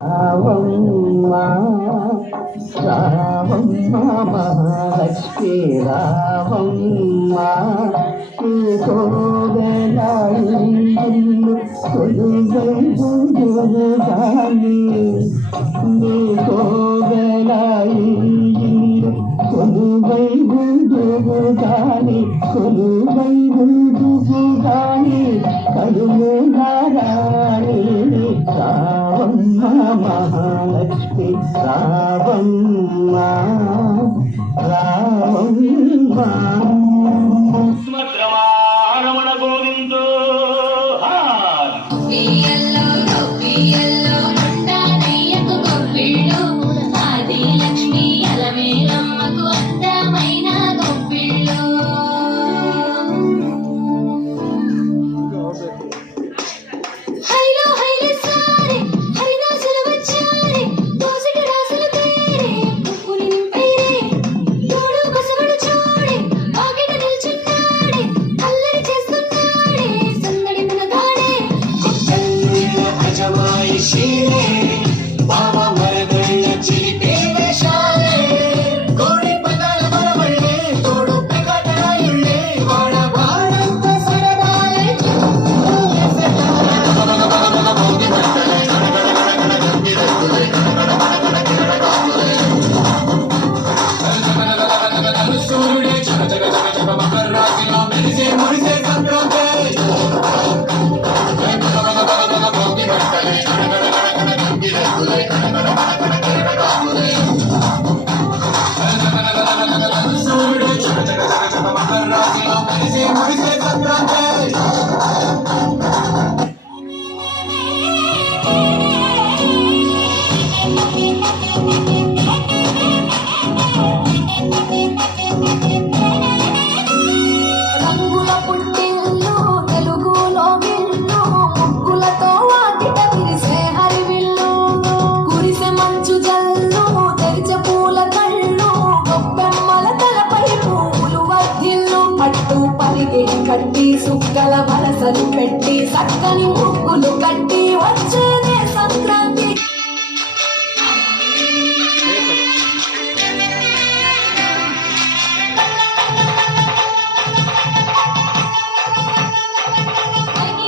రావమ్మ రావమ్మ మహాలక్ష్మి రావమ్మ కోవెలాయిల్లు కొలువైగుండును గాని నీ కోవెలాయిల్లు కొలువైగుండును గాని కొలువైగుండును గాని కలుము నారాయణి రావమ్మ మహాలక్ష్మి రావమ్మ రావమ్మ రమణ గోవిందో ఆదిలక్ష్మి అలమేలమ్మకు అందమైన గొప్పిళ్ళు హైలో హైలే సారే హరిదాసులు వచ్చారే దోసటి రాసులు తేరే ఉప్పుని నింపైరే తోడు బసవడు చూడే ఆగిట నిల్చున్నాడే అల్లరి చేస్తున్నాడే సందడి మనగాడే అజమాయి శీలే బావ మరదళ్ళ చిలిపే వేషాలే కోడి పదాల మరవళ్ళే తోడు పెగటాయుళ్ళే వాడ వాడంత సరదాలే సూర్యుడే చక చక చక చక మకర రాశిలో మెరిసే మురిసే సంక్రాంతి సూర్యుడే చక చక చక చక మకర రాశిలో మెరిసే మురిసే సంక్రాంతి రంగుల పుట్టిల్లు తెలుగులో విల్లు ముగ్గులతో వాకిట విరిసే హరివిల్లు కురిసే మంచు జల్లు తెరిచే పూల కళ్ళు గొప్పెమ్మల తలపై పూలు వర్ధిల్లు పట్టు పరిగెడి కట్టి సుక్కల వరసలు పెట్టి చక్కని ముగ్గులు కట్టి వచ్చేదే సంక్రాంతి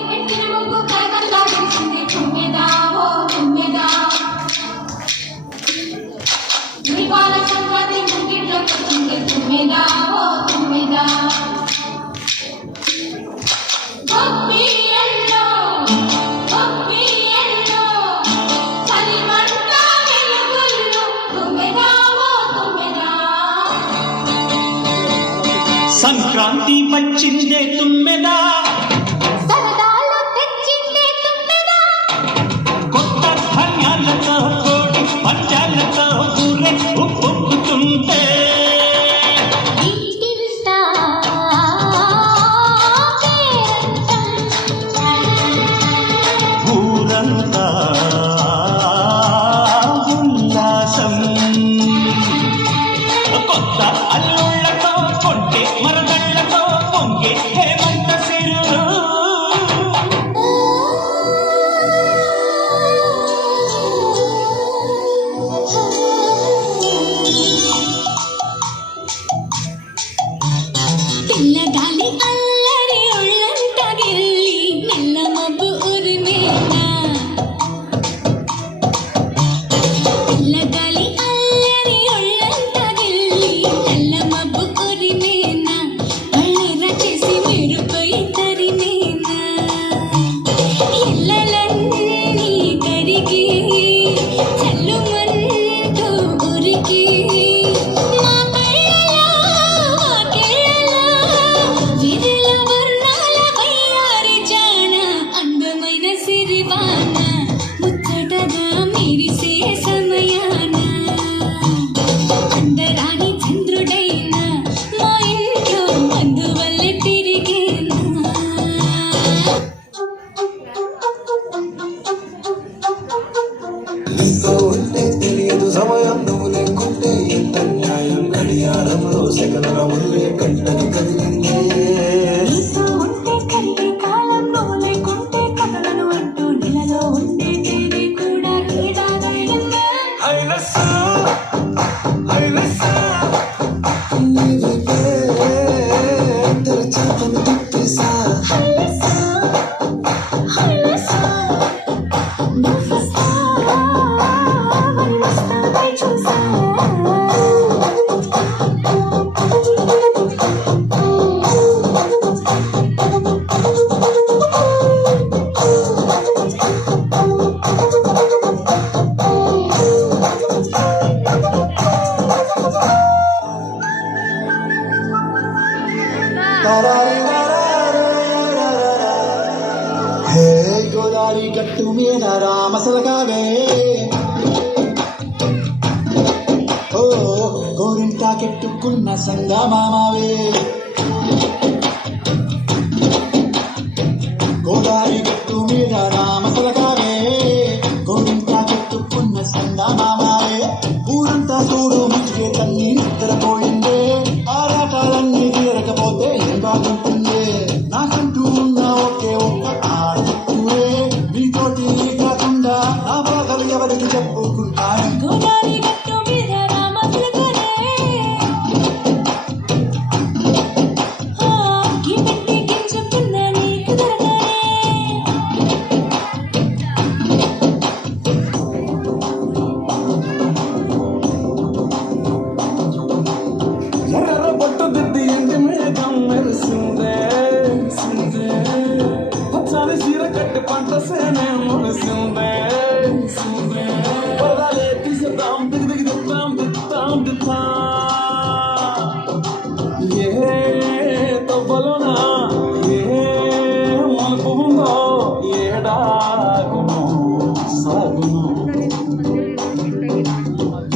పెట్టిన ముగ్గు కరకరలాడించింది తుమ్మెదా ఓ తుమ్మెదా దీపాల సంక్రాంతి ముగ్గిట్లోకి వచ్చింది తుమ్మెదా ఓ తుమ్మెదా గొప్పియల్లో గొప్పియల్లో చలిమంట వెలుగుల్లో తుమ్మెదా ఓ తుమ్మెదా సంక్రాంతి వచ్చిందే తుమ్మెదా సరదాలో తెచ్చిందే తుమ్మెదా కొత్త ధాన్యాలతో కోడి పంచాలతో ఊరే ఉప్పొంగుతుంటే ఇంటింటా పేరంటం ఊరంతా ఉల్లాసం కొత్త అల్లుళ్ళతో కొంటే మరదళ్ళతో పొంగే హేమంత సిరులు పిల్లగాలి అల్లరి ఒళ్ళంట గిల్లి మెల్ల మబ్బు ఉరిమేనా పిల్లగాలి అల్లరి ఒళ్ళంట గిల్లి మెల్ల మబ్బు ఉరిమేనా కళ్ళెర చేసి మెరుపై తరిమేనా ఇళ్ళలన్నీ కరిగి చల్లుమంటూ ఉరికి మా కళ్ళలో వాకిళ్ళలో విరుల వర్ణాల వయ్యారి జాణ అందమైన సిరివాన ముచ్చటగా మెరిసే సమయాన అందరాని చంద్రుడైన మా ఇంట్లో అందువల్ల తిరిగేనా నీతో ఉంటే తెలియదు సమయం నువ్వు లేకుంటే ఎంత న్యాయం గడియారంలో సెకనుల ముందే గంటలు కదిలిందే నీతో ఉంటే కలిగే కాలం నువ్వు లేకుంటే కథలను అంటూ నెలలో ఉండే తేదీ కూడా నీడాగా సంగమామావే గోదావరి గట్టు మీద రామసలకావే గోరింటా కట్టుకున్న సంగమామావే ఊరంతా చూడు ముచ్చిగే తల్లి నిద్రపోయిందే ఆరాటాలన్నీ తీరకపోతే ఏం బాగుంటుందే నాకంటూ ఉన్న ఒకే ఒక్క ఆడవే నీతోటి కాకుండా నా బాధలు ఎవరికి చెప్పుకుంటాను గోదావరి గట్టు మీద రామచిలకనే గిపెట్టి గింజుకున్న నీకు దొరకనే ఎర్ర బొట్టు దిద్ది ఇంటి మేఘం మెరిసిందే పచ్చని చీర కట్టి పంట సేనే మురిసిందే పదాలే తీసేద్దాం దిగి దిద్దాం ఏ తవ్వలోనా ఏ మలుపు ఉందో ఏడాగును సాగును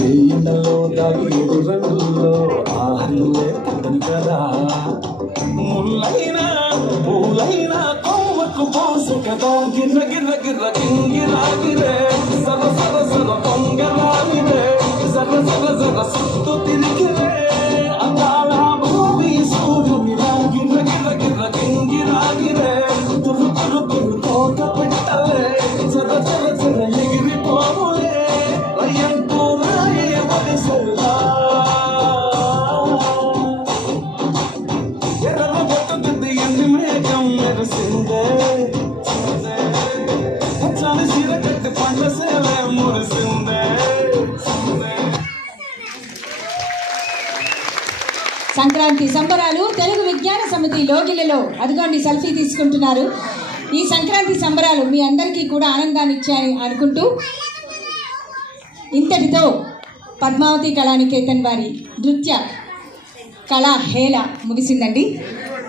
ఏ ఎండలో దాగి ఏడు రంగుల్లో ఆహ్లే కథను కదా ముల్లైనా పూలైనా కొమ్మకు పోసు కదా గిర్ర గిర్ర గిర్ర గింగిరాగిరే సర సర సర పొంగరాగిరే సర సర సర సుత్తు తిరిగిరే అకాల భూమి సూర్యునిలా గిర్ర గిర్ర గిర్ర గింగిరాగిరే తురు తురు తురు తోక పెట్టలే సర సర సర ఎగిరిపోలే రయ్యంటూ రాయే వడిసల్లా ఎర్ర బొట్టు దిద్ది ఎండి మేఘం మెరిసిందే పచ్చని చీర కట్టి పంట సేలే మురిసిందే సంక్రాంతి సంబరాలు తెలుగు విజ్ఞాన సమితి లోగిలలో అదిగోండి సెల్ఫీ తీసుకుంటున్నారు. ఈ సంక్రాంతి సంబరాలు మీ అందరికీ కూడా ఆనందాన్ని ఇచ్చాయని అనుకుంటూ ఇంతటితో పద్మావతి కళానికేతన్ వారి నృత్య కళా హేళ ముగిసిందండి.